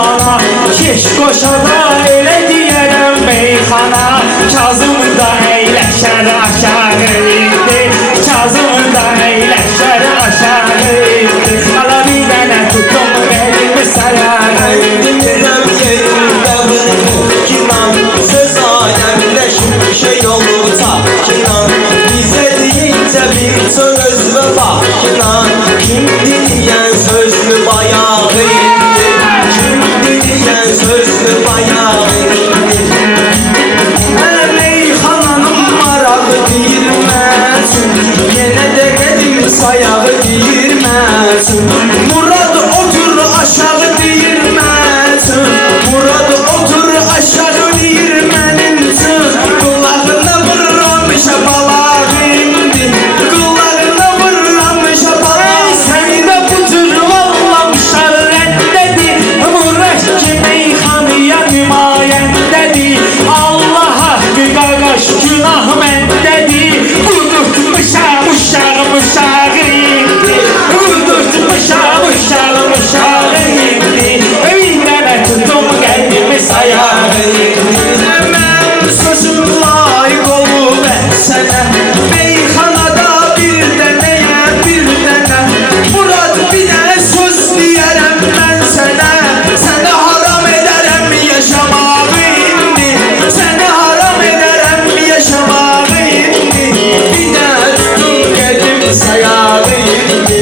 limana. Keş qoşada elə deyərəm meyxana. Kazım da əyləşər aşağı indi, Kazım da əyləşər aşağı indi. Ala bir dənə tutum qəlbimi sayağı indi. Bilmirəm yerində vurmu kinan, söz aləmləşmişə yolda kinan. Bizə deyincə bir söz və bakinan, kim dinləyən sözlü bayağı indi, kim dinləyən sözlü bayağı indi. Meyxananın marağı deyilməsin, yenə də qədim sayağı deyilməsin. Murad otur aşağı deyilməsin, Murad otur aşağı deyir mənim üçün. Qulağına vurramışa balaq indi, qulağına vurramışa balaq. Səni də bu tür vallamışar rəddədir, Murad ki meyxanıya nümayəndədir. Allah haqqı qaqaş günah məndədir, Qudurtmuşam uşağım uşağı indi, Qudurtmuşam uşağım uşağı indi. Bir dənə tutum qəlbimi sayağı indi. Mən sözüm layiq olub sənə, meyxanada bir dənəyə bir dənə. Murad bir dənə söz deyərəm mən sənə, sənə haram edərəm yaşamağı indi, sənə haram edərəm yaşamağı indi. Bir dənə tutum qəlbimi sayağı indi.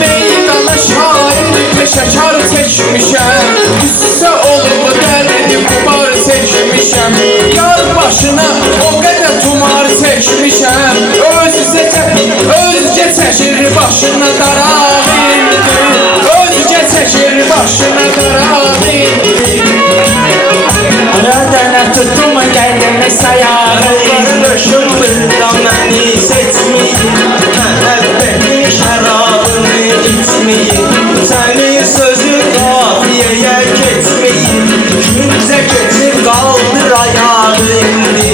Meydana şair peşəkar seçmişəm, qüssə olub dərdim qubar seçmişəm. Yar başına o qədər tumar seçmişəm, özgə çəkir başına daraq indi, özgə çəkir başına daraq indi. Ara dənə tutum qəlbimi sayağı indi. Döşümdə məni seçməyin, məhəbbətin şərabını içməyin, sənin sözün qafiyəyə keçməyin. Kimcə keçib qaldır ayağı indi,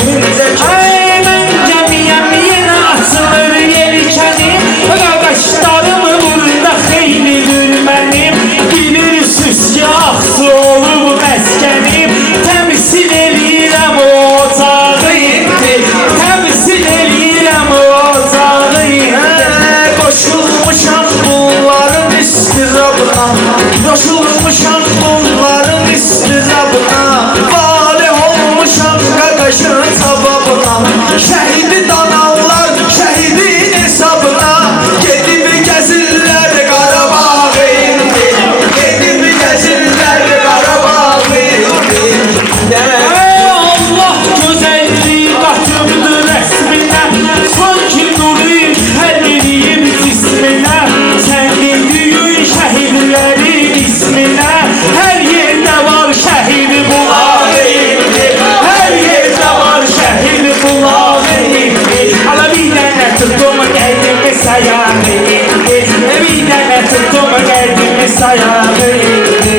kimcə keçib. Mən gəmiyəm yenə açılır yelkənim, qaqaşlarım burada xeylidir mənim. Bilirsiniz ki axsı olub məskənim, təmsil eləyirəm o ocağı indi, təmsil eləyirəm o ocağı indi. Qoşulmuşam bunların istirabına, qoşulmuşam bunların istirabına. Valih olmuşam qaqaşın sababına, şəhidi dananlar şəhidin hesabına. Gedib gəzirlər Qarabağ indi, gedib gəzirlər Qarabağ indi. Allah gözəlliyi qatıbdı rəsminə, sanki nuruyum hər yeriyim cisminə. Sən dediyin şəhidlərin isminə, hər yerdə var şəhid bulağı indi, hər yerdə var şəhid bulağı indi. Ala bir dənə tutum qəlbimi sayağı indi, bir dənə tutum qəlbimi sayağı indi.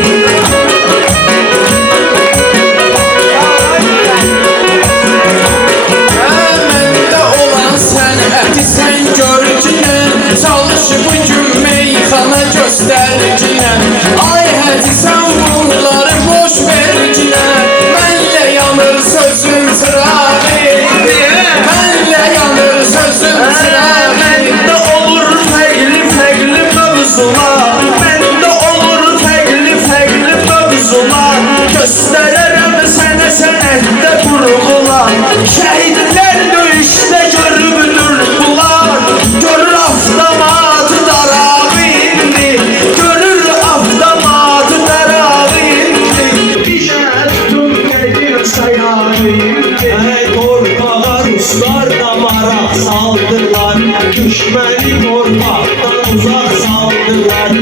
Məndə olan sənəti sən görcünən, çalış bugün meyxana göstərcinən. Ay həci sən bunları boş vercinən, mənlə yanır sözün sırağı indi, mənlə yanır sözün sırağı indi. Məndə olur fərqli mövzular, məndə olur fərqli mövzular. Göstərərəm sənə sənətdə qurğular, şəhidlər döyüşdə görübdür bunlar. Görür avtomatı darağı indi, görür avtomatı darağı indi. Bir dənə tutum qəlbimi sayağı indi. Torpağa Ruslar da maraq saldılar, düşməni torpaqdan uzaq saldılar.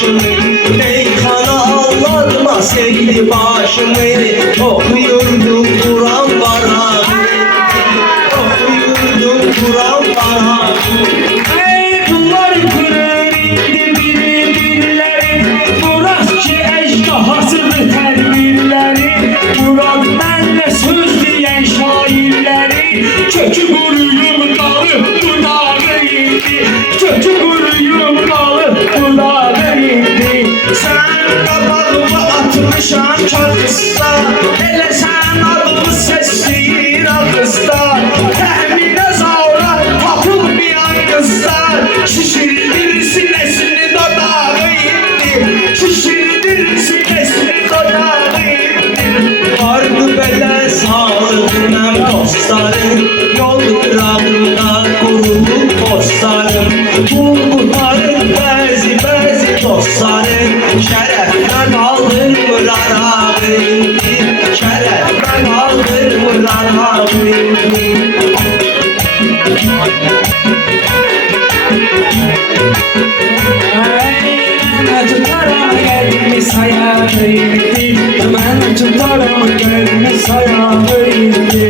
başımı Meyxana allatma sevdi başımı Oxuyurdum Kur'an varağı Oxuyurdum Kur'an varağı Ey bunlar kırır indi bir-birləri Murad ki əjdahasıdır tədbirləri Murad mənlə söz deyən şairləri Kökü quruyub qalıb budağı indi Kökü quruyub qalıb budağı indi Sən qabağıma atmışan kağızda Elə sən adımı səsləyir ağızda Təhminə zaura tapılmayan qızlar Şişirdir sinəsini dodağı indi Şişirdir sinəsini dodağı indi Vardı belə sağlığınam dostlarım Yol qırağında qurulub dostlarım Bulqurların bəzi dostlarım Şərəfdən aldırmır arağı indi Şərəfdən aldırmır arağı indi Mən tutarım qəlbimi sayağı indi Mən tutarım qəlbimi sayağı indi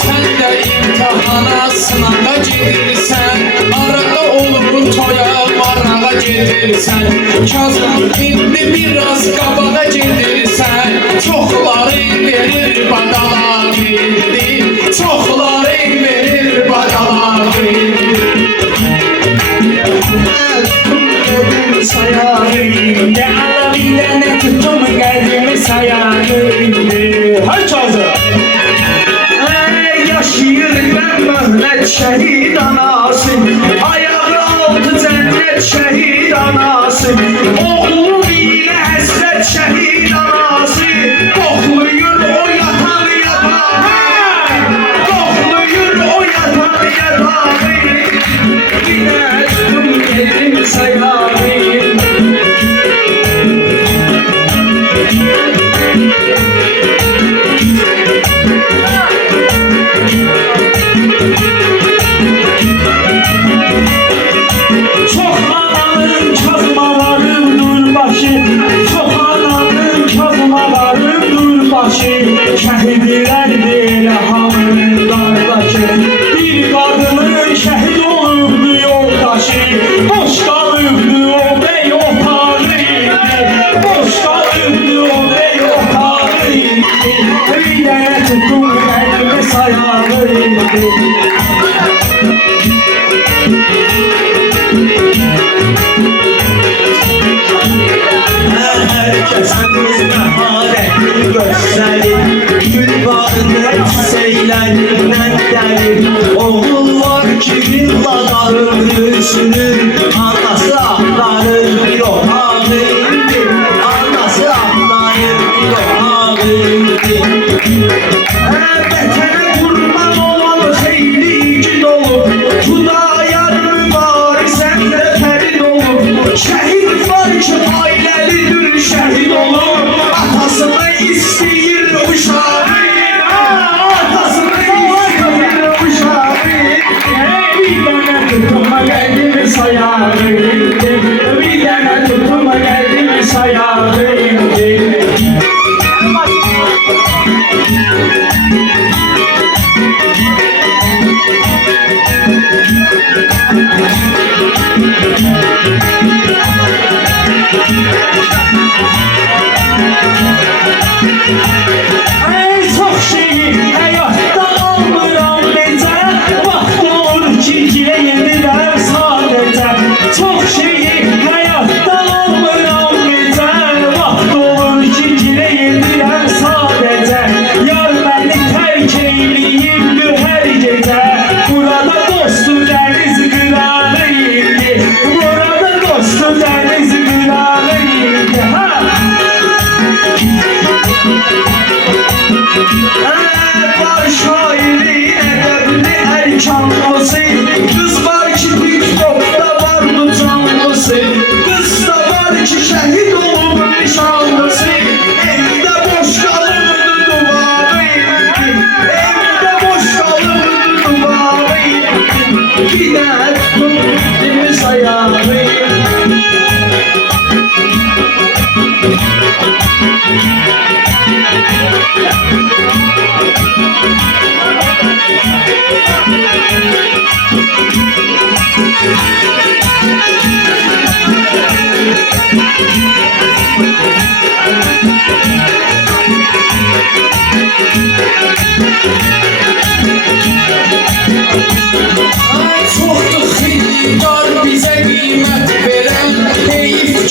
Sen de imtihana sınava gedirsən Arada olur toya marağa gedirsən Kazım indi biraz qabağa gedirsən Çoxları verir badalar indi Çoxları verir badalar indi Sayağı indi Ala bilənə tuttum qəlbimi sayağı indi Hay Kazım Yaşayır ben Mehmet şehit anası Ayağı altı cennet şehit anası Oğlum ile hasret şehit anası Kokluyor o yatan yatağı Kokluyor o yatan yatağı Yine tuttum geldim sayağı Çox ananın kazmalarımdır başı Çox ananın kazmalarımdır başı Şəhidlərdir elə hamının qardaşı Bir qadının şəhid olubdu yoldaşı Boş qalıbdı o bey otağı indi Boş qalıbdı o bey otağı indi Bir dənə tuttum qəlbimi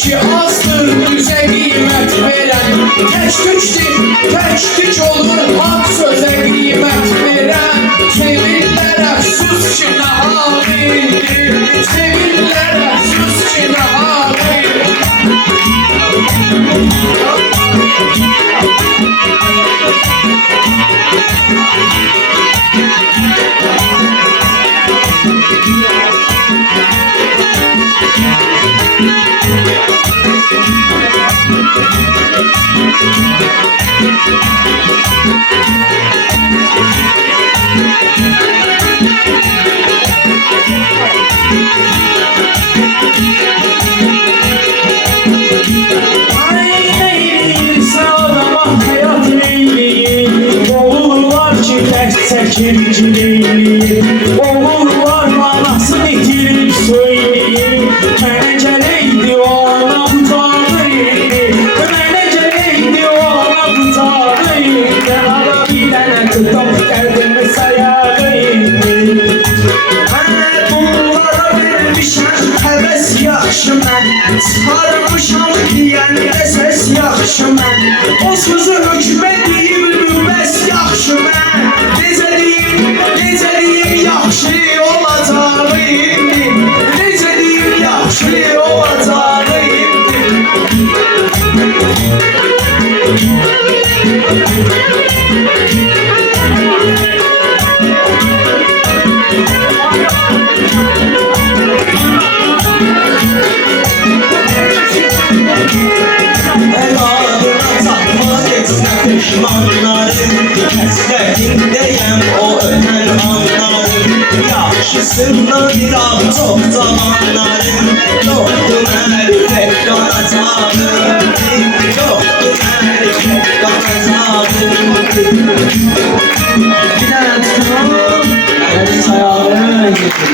ki azdır düze qiymət verən. Tək tük olur haqq sözə qiymət verən. Sevirlər əfsus ki nə halindir, sevirlər əfsus ki nə halindir. Çəkir deyir, oğullar manasını itirib söyleyir. Mənə gələydi o ana qutarıydı, mənə gələydi o ana qutarıydı. Ara bir dənə tutub qəlbimi sayarıydı. Bunlara vermişəm həvəs yaxşı mən, çıxarmışam deyəndə səs yaxşı mən. O sözü hökmə deyirdim bəs yaxşı mən. Necə deyim yaxşı olacaq indi, necə deyim yaxşı olacaq indi. Pişmanlarım, həsrətindəyəm o ötən anlarım. Yaxşısından iraq çox zamanlarım, yoxdur mərifət qanacağım, yoxdur mərifət qanacağım. Bir dənə tutum, hadi sayalım.